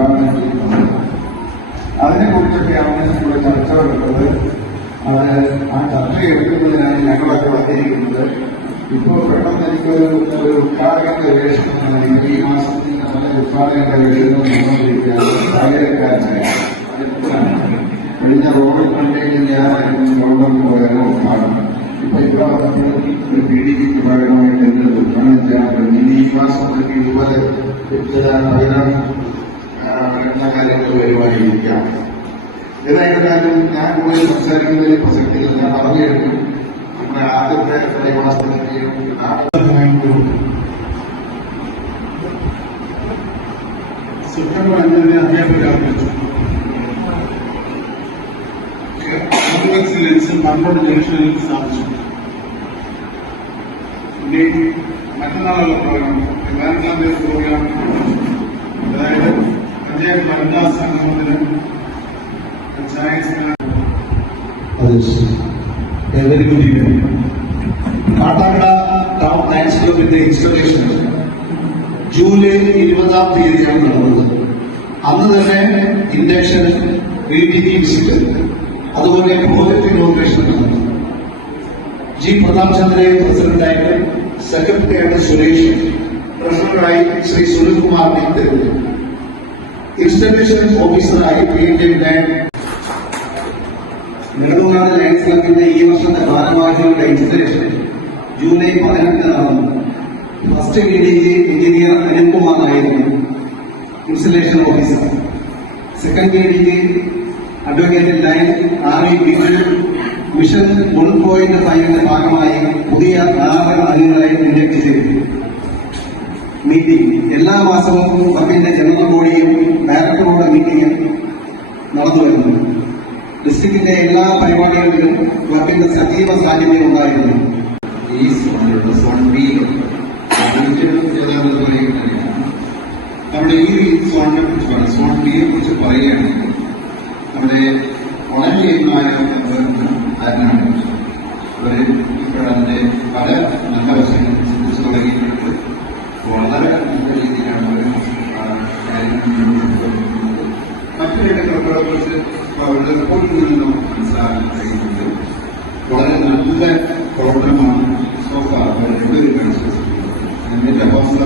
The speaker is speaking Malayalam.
വിഭാവനം ചെയ്യുന്നത്. അതിനെക്കുറിച്ചൊക്കെയാണ് ഇവിടെ ചർച്ച വരുന്നത്. അത് ആ ചർച്ച എടുക്കുന്നതിനാണ് ഞങ്ങളൊക്കെ വന്നിരിക്കുന്നത്. ഇപ്പോൾ പെട്ടെന്ന് എനിക്കൊരു ഉദ്ഘാടകന്റെ വേഷം ഈ മാസത്തിൽ നല്ല ഉദ്ഘാടകന്റെ വേഷം നടന്നുകൊണ്ടിരിക്കുകയാണ്. സാഗരക്കാരനായ കഴിഞ്ഞ റോഡിൽ കണ്ടെങ്കിൽ ഞാനായിരുന്നു ഗവൺമെന്റ് പോയാലോ ഉദ്ഘാടനം. ഇപ്പൊ ഇവിടെ വന്നപ്പോൾ ഒരു PDPക്ക് ഭാഗമായിട്ട് എന്റെ ഉദ്ഘാടനം ചെയ്യാൻ കഴിഞ്ഞു. ഇനി ഈ മാസം ഇതുപോലെ ചില കാര്യങ്ങൾ വരുവാനിരിക്കാം. ഏതായിരുന്നാലും ഞാൻ കൂടുതൽ സംസാരിക്കുന്നതിൽ പ്രസക്തിയിൽ ഞാൻ പറഞ്ഞിരുന്നു. നമ്മുടെ ആദ്യത്തെ പ്രവാസത്തിന്റെയും സെപ്റ്റംബർ 5 അദ്ദേഹം ആരംഭിച്ചു. എക്സലൻസ് മണ്ണോട് ജംഗ്ഷനിൽ സ്ഥാപിച്ചു. ഇനി മറ്റന്നാളുള്ള പ്രോഗ്രാം പ്രോഗ്രാം, അതായത് പഞ്ചായത്ത് വനിതാ സംഗമത്തിന് കാട്ടാക്കട ടൗൺ ലയൺസ് ക്ലബിന്റെ ഇൻസ്റ്റലേഷൻ ജൂലൈ 20-ാം തീയതിയാണ് നടന്നത്. അന്ന് തന്നെ ഇൻഡക്ഷൻ, VDP വിസിറ്റ്, അതുപോലെ പ്രോജക്ട് ഇനോഗ്രേഷൻ നടന്നു. G. പ്രതാപ് ചന്ദ്രയെ പ്രസിഡന്റായിട്ട്, സെക്രട്ടറിയായിട്ട് സുരേഷ്, ട്രഷററായി ശ്രീ സുനിൽകുമാർ തിരുവനന്തപുരം, ഇൻസ്റ്റലേഷൻ ഓഫീസറായി PNJ നെടുമങ്ങാട് ലയൺസ് ക്ലബിന്റെ ഈ വർഷത്തെ ഭാരവാഹികളുടെ ഇൻസ്റ്റലേഷൻ ജൂലൈ 18 നടന്നു. ഫസ്റ്റ് VDG എഞ്ചിനീയർ അനിൽകുമാർ ആയിരുന്നു installation officer. Second VDG advocate line RE Biju mission 1.5 ഭാഗമായി പുതിയ 6 അംഗങ്ങളെ ഇൻഡക്ട് ചെയ്തു. മീറ്റിംഗ് എല്ലാ മാസവും ക്ലബിന്റെ ജനറൽ ബോഡിയും ഡയറക്ടറുടെ മീറ്റിംഗും നടന്നു വരുന്നു. ഡിസ്ട്രിക്റ്റിന്റെ എല്ലാ പരിപാടികളിലും ക്ലബിന്റെ സജീവ സാന്നിധ്യം ഉണ്ടായിരുന്നു. ഈ സോൺ ബി നമ്മുടെ ഈ സോണിനെ കുറിച്ച് പറയാം. സോൺ ബിയെ കുറിച്ച് പറയുകയാണെങ്കിൽ നമ്മുടെ ഉണങ്ങിയിരുന്നായ ധാരണയാണ്. അവര് ഇപ്പോഴതിന്റെ പല നല്ല വശങ്ങൾ ചിന്തിച്ചു തുടങ്ങിയിട്ടുണ്ട്. വളരെ നല്ല രീതിയിലാണ് അവർ കാര്യങ്ങൾ മറ്റു ക്ലബുകളെ കുറിച്ച് അവരുടെ റിപ്പോർട്ടിൽ നിന്ന് നമുക്ക് മനസ്സിലാക്കാൻ കഴിയുന്നത് വളരെ നല്ല പ്രവർത്തനമാണ് സോഫാർ അവർ രണ്ടുപേരും കാണിച്ചു. എന്റെ അവസ്ഥ